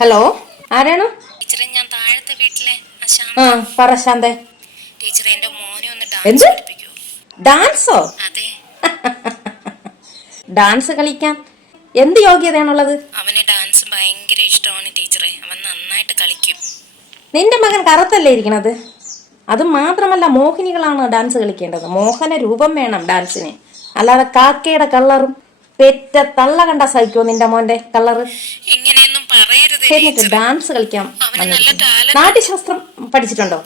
Hello, ആരാണ്? ടീച്ചറെ, ഞാൻ താഴത്തെ വീട്ടിലെ ആ, പറ ശാന്തേ. ടീച്ചറെ, എന്റെ മോനെ ഒന്ന് ഡാൻസ് എന്ത് പഠിപ്പിക്കൂ. ഡാൻസോ? അതെ, ഡാൻസ് കളിക്കാൻ എന്ത് യോഗ്യതയാണുള്ളത്? അവന് ഡാൻസ് ഭയങ്കര ഇഷ്ടമാണ് ടീച്ചറെ. അവൻ നന്നായിട്ട് കളിക്കും. നിന്റെ മകൻ കറുത്തല്ലേ ഇരിക്കണത്? അത് മാത്രമല്ല, മോഹിനികളാണ് ഡാൻസ് കളിക്കേണ്ടത്. മോഹന രൂപം വേണം ഡാൻസിന്, അല്ലാതെ കാക്കയുടെ കളറും പെറ്റ തള്ള കണ്ട സഹിക്കോ നിന്റെ മോന്റെ കളറ്? ഇങ്ങനെയൊന്നും പറയരുത് എന്നിട്ട് ടീച്ചറെ. ഡാൻസ് കളിക്കാം. അവന് നല്ല ടാലന്റ്. നാട്യശാസ്ത്രം പഠിച്ചിട്ടുണ്ടോ?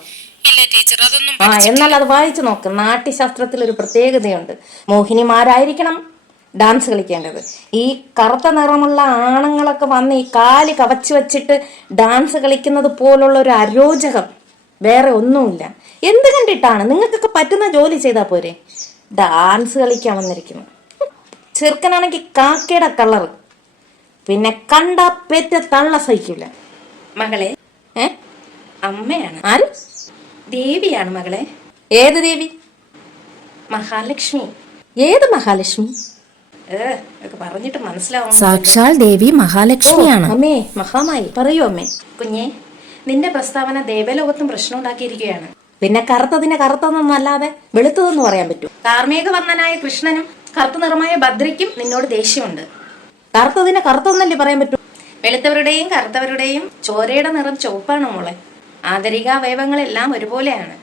ഇല്ല ടീച്ചർ, അതൊന്നും ആ, എന്നാൽ പഠിച്ചിട്ടില്ല. അത് വായിച്ചു നോക്ക്. നാട്യശാസ്ത്രത്തിൽ ഒരു പ്രത്യേകതയുണ്ട്. മോഹിനിമാരായിരിക്കണം ഡാൻസ് കളിക്കേണ്ടത്. ഈ കറുത്ത നിറമുള്ള ആണുങ്ങളൊക്കെ വന്ന് ഈ കാല് കവച്ചു വെച്ചിട്ട് ഡാൻസ് കളിക്കുന്നത് പോലുള്ള ഒരു അരോചകം വേറെ ഒന്നുമില്ല. എന്ത് കണ്ടിട്ടാണ്? നിങ്ങൾക്കൊക്കെ പറ്റുന്ന ജോലി ചെയ്താൽ പോരെ? ഡാൻസ് കളിക്കാൻ വന്നിരിക്കുന്നു. ചെറുക്കനാണെങ്കിൽ കാക്കയുടെ കളറ്, പിന്നെ കണ്ട പെറ്റ തള്ള സഹിക്കില്ല. മകളെ, അമ്മയാണ്. ആര്? ദേവിയാണ് മകളെ. ഏത് ദേവി? മഹാലക്ഷ്മി. ഏത് മഹാലക്ഷ്മി? പറഞ്ഞിട്ട് മനസ്സിലാവും. സാക്ഷാൽ ദേവി മഹാലക്ഷ്മിയാണ്. അമ്മേ, മഹാമായി. പറയൂ അമ്മേ. കുഞ്ഞെ, നിന്റെ പ്രസ്താവന ദേവലോകത്തും പ്രശ്നം ഉണ്ടാക്കിയിരിക്കുകയാണ്. പിന്നെ കറുത്തതിനെ കറുത്തതെന്നല്ലാതെ വെളുത്തതെന്ന് പറയാൻ പറ്റൂ? കാർമേഘ വർണ്ണനായ കൃഷ്ണനും കറുത്ത നിറമായ ഭദ്രയ്ക്കും നിന്നോട് ദേഷ്യമുണ്ട്. കറുത്തതിനെ കറുത്തതെന്നല്ലേ പറയാൻ പറ്റൂ? വെളുത്തവരുടെയും കറുത്തവരുടെയും ചോരയുടെ നിറം ചുവപ്പാണ് മോളെ. ആന്തരിക അവയവങ്ങളെല്ലാം ഒരുപോലെയാണ്.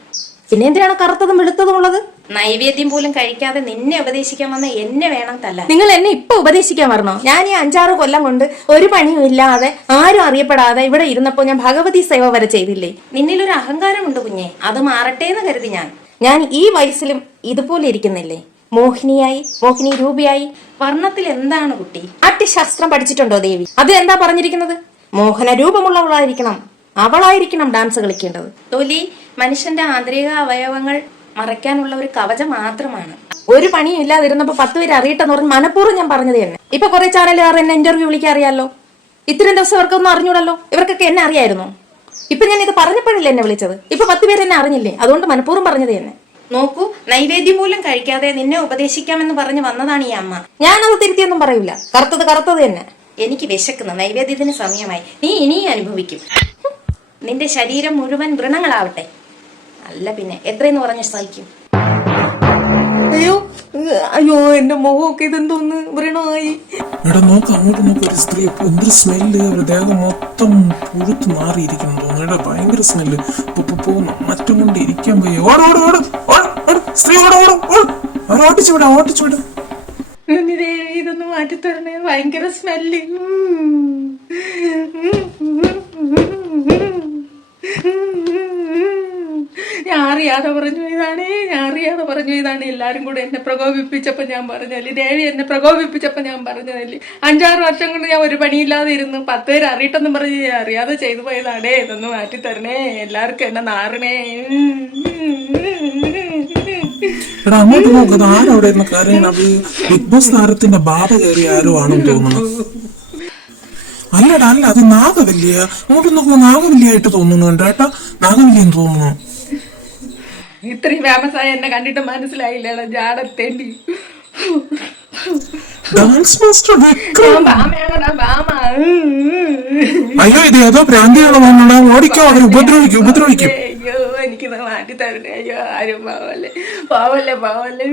പിന്നെ എന്തിനാണ് കറുത്തതും വെളുത്തതും ഉള്ളത്? നൈവേദ്യം പോലും കഴിക്കാതെ നിന്നെ ഉപദേശിക്കാൻ വന്ന എന്നെ വേണം തല്ല. നിങ്ങൾ എന്നെ ഇപ്പൊ ഉപദേശിക്കാൻ വരണോ? ഞാൻ ഈ 5-6 കൊല്ലം കൊണ്ട് ഒരു പണിയും ഇല്ലാതെ, ആരും അറിയപ്പെടാതെ ഇവിടെ ഇരുന്നപ്പോ ഞാൻ ഭഗവതി സേവ വരെ ചെയ്തില്ലേ? നിന്നിലൊരു അഹങ്കാരമുണ്ട് കുഞ്ഞെ, അത് മാറട്ടെ എന്ന് കരുതി ഞാൻ ഈ വയസ്സിലും ഇതുപോലെ ഇരിക്കുന്നില്ലേ? മോഹിനിയായി, മോഹിനി രൂപയായി. വർണ്ണത്തിൽ എന്താണ് കുട്ടി? നാട്യശാസ്ത്രം പഠിച്ചിട്ടുണ്ടോ ദേവി? അത് എന്താ പറഞ്ഞിരിക്കുന്നത്? മോഹന രൂപമുള്ളവളായിരിക്കണം, അവളായിരിക്കണം ഡാൻസ് കളിക്കേണ്ടത്. തൊലി മനുഷ്യന്റെ ആന്തരിക അവയവങ്ങൾ മറയ്ക്കാനുള്ള ഒരു കവചം മാത്രമാണ്. ഒരു പണിയും ഇല്ലാതിരുന്നപ്പോ 10 പേര് അറിയട്ടെന്ന് പറഞ്ഞ് മനഃപൂർവ്വം ഞാൻ പറഞ്ഞത് തന്നെ. ഇപ്പൊ കുറെ ചാനലുകാർ എന്നെ ഇന്റർവ്യൂ വിളിക്കാൻ അറിയാലോ. ഇത്രയും ദിവസം ഇവർക്കൊന്നും അറിഞ്ഞൂടല്ലോ. ഇവർക്കൊക്കെ എന്നെ അറിയായിരുന്നു. ഇപ്പൊ ഞാൻ ഇത് പറഞ്ഞപ്പോഴല്ലേ എന്നെ വിളിച്ചത്. ഇപ്പൊ 10 പേര് എന്നെ അറിഞ്ഞില്ലേ? അതുകൊണ്ട് മനഃപൂർവ്വം പറഞ്ഞത് തന്നെ. നോക്കൂ, നൈവേദ്യം പോലും കഴിക്കാതെ നിന്നെ ഉപദേശിക്കാമെന്ന് പറഞ്ഞ് വന്നതാണ് ഈ അമ്മ. ഞാനത് തിരുത്തിയൊന്നും പറയൂല. കറുത്തത് കറുത്തത് തന്നെ. എനിക്ക് വിശക്കുന്നു. നൈവേദ്യത്തിന് സമയമായി. നീ ഇനിയും അനുഭവിക്കും. നിന്റെ ശരീരം മുഴുവൻ വ്രണങ്ങളാവട്ടെ. അല്ല പിന്നെ എത്രയെന്ന് പറഞ്ഞ് സഹിക്കും? അയ്യോ അയ്യോ, എന്റെ മുഖമൊക്കെ ഇതെന്തോന്ന് വ്രണമായി. ഇവിടെ നോക്ക്, അങ്ങോട്ട് നോക്ക്. ഒരു സ്ത്രീ, എന്തൊരു സ്മെല്ല്. ഒരു ദേഹം മൊത്തം പുഴുത്ത് മാറിയിരിക്കുന്നു തോന്നുന്നു. ഇവിടെ ഭയങ്കര സ്മെല്ല്. മറ്റും കൊണ്ട് ഇരിക്കാൻ പോയി. സ്ത്രീ ഓടിച്ചു വിട. ഇതൊന്ന് മാറ്റിത്തരണേ. ഭയങ്കര സ്മെല്ല്. ഞാൻ അറിയാതെ പറഞ്ഞു ഇതാണ്. എല്ലാരും കൂടെ എന്നെ പ്രകോപിപ്പിച്ചപ്പോ ഞാൻ പറഞ്ഞല്ലേ, ദേവി എന്നെ പ്രകോപിപ്പിച്ചപ്പോ ഞാൻ പറഞ്ഞതല്ലേ. 5-6 വർഷം കൊണ്ട് ഞാൻ ഒരു പണിയില്ലാതെ ഇരുന്നു. 10 പേര് അറിയട്ടെന്നും പറഞ്ഞ് അറിയാതെ ചെയ്തു പോയതാണേ. ഇതൊന്ന് മാറ്റിത്തരണേ. എല്ലാവർക്കും എന്നെ നാറണേ. അങ്ങോട്ട് നോക്കുന്നത് ആരവിടെ കരയണത്? ബിഗ് ബോസ് താരത്തിന്റെ ബാധ കയറി ആരോ ആണെന്ന് തോന്നുന്നു. അല്ല, അത് നാഗവല്ലിയ. അങ്ങോട്ട് നോക്കുമ്പോ നാഗവല്ലിയായിട്ട് തോന്നുന്നു. കേട്ടാ, നാഗവല്ലിയെന്ന് തോന്നുന്നു. ഇത്രയും ഫേമസ് ആയി എന്നെ കണ്ടിട്ട് മനസ്സിലായില്ലേടാ ജാടത്തേണ്ടി. ഡാൻസ് മാസ്റ്റർ അയ്യോ, ഇത് ഏതോ ഭ്രാന്തിയാണോ? ഓടിക്കോ, അവർ ഉപദ്രവിക്കും. അയ്യോ, എനിക്കിത് മാറ്റി തരണേ. അയ്യോ, ആരും പാവല്ലേ.